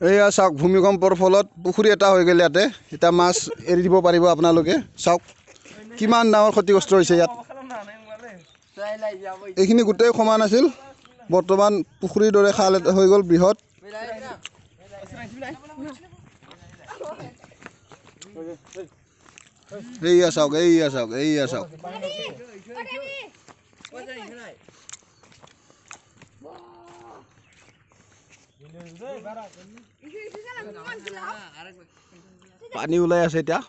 এয়া চাওক ভূমিকম্পৰ ফলত পুখুৰী এটা হৈ গ'ল ইয়াতে এটা মাছ এৰি দিব পাৰিব আপোনালোকে চাওক কিমান ডাঙৰ ক্ষতিগ্ৰস্ত হৈছে ইয়াত এইখিনি গোটেই সমান আছিল বৰ্তমান পুখুৰীৰ দৰে খাল হৈ গ'ল বৃহৎ এইয়া চাওক পানী ওলাই আছে এতিয়া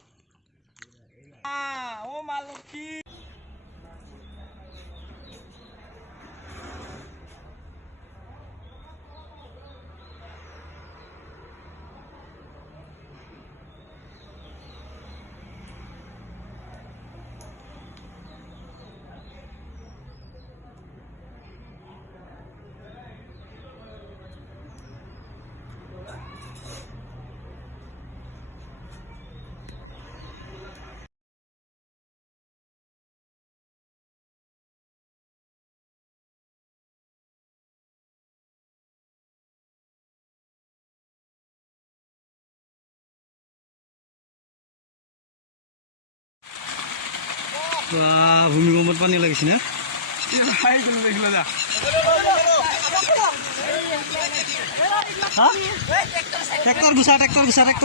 ভূমিকম্পত পানী লাগিছে না ট্ৰেক্টৰ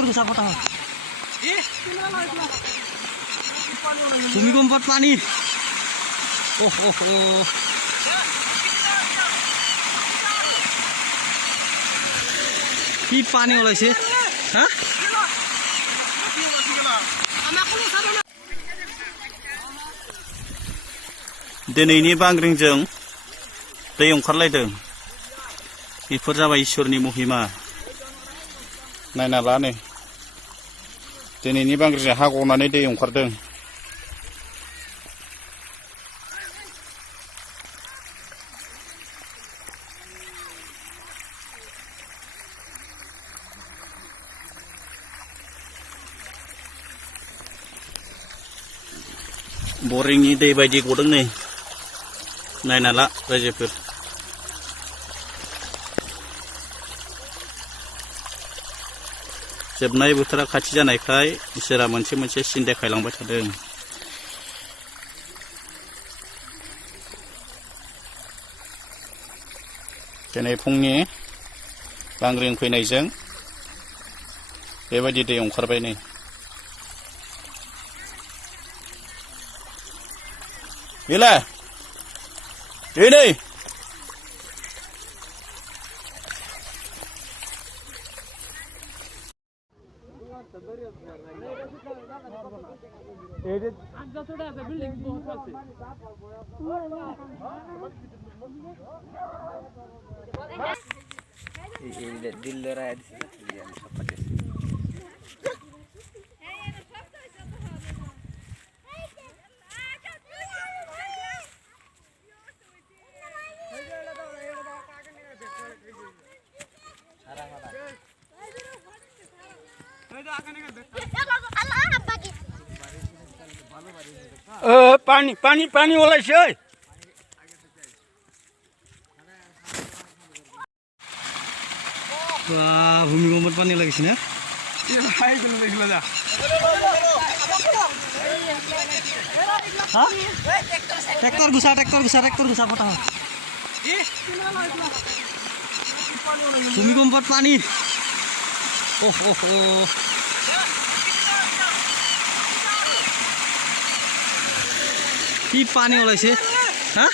গুচা পতা ভূমিকম্পত পানী কি পানী ওলাইছে হা दिनैनि बांग्रिंजों दै ओंखारलायदों बेफोर जाबाय इसोरनि महिमा नायना ला नै दिनैनि बांग्रिंजों हा गनानै दै ओंखारदों बरिंनि दै बायदि गदों नै नायना ला रायजोफोर जोबनाय बोथोरा खाथि जानायखाय इसोरा मोनसे मोनसे सिन देखायलांबाय थादों दिनै फुंनि बांग्रिं फैनायजों बेबायदि दै ओंखारबाय नै गैला ini पानी ओलाइছে ভূমিকম্পত পানী লাগিছে না ট্ৰেক্টৰ গুচা পতা ভূমিকম্পত পানী কি পানী ওলাইছে হা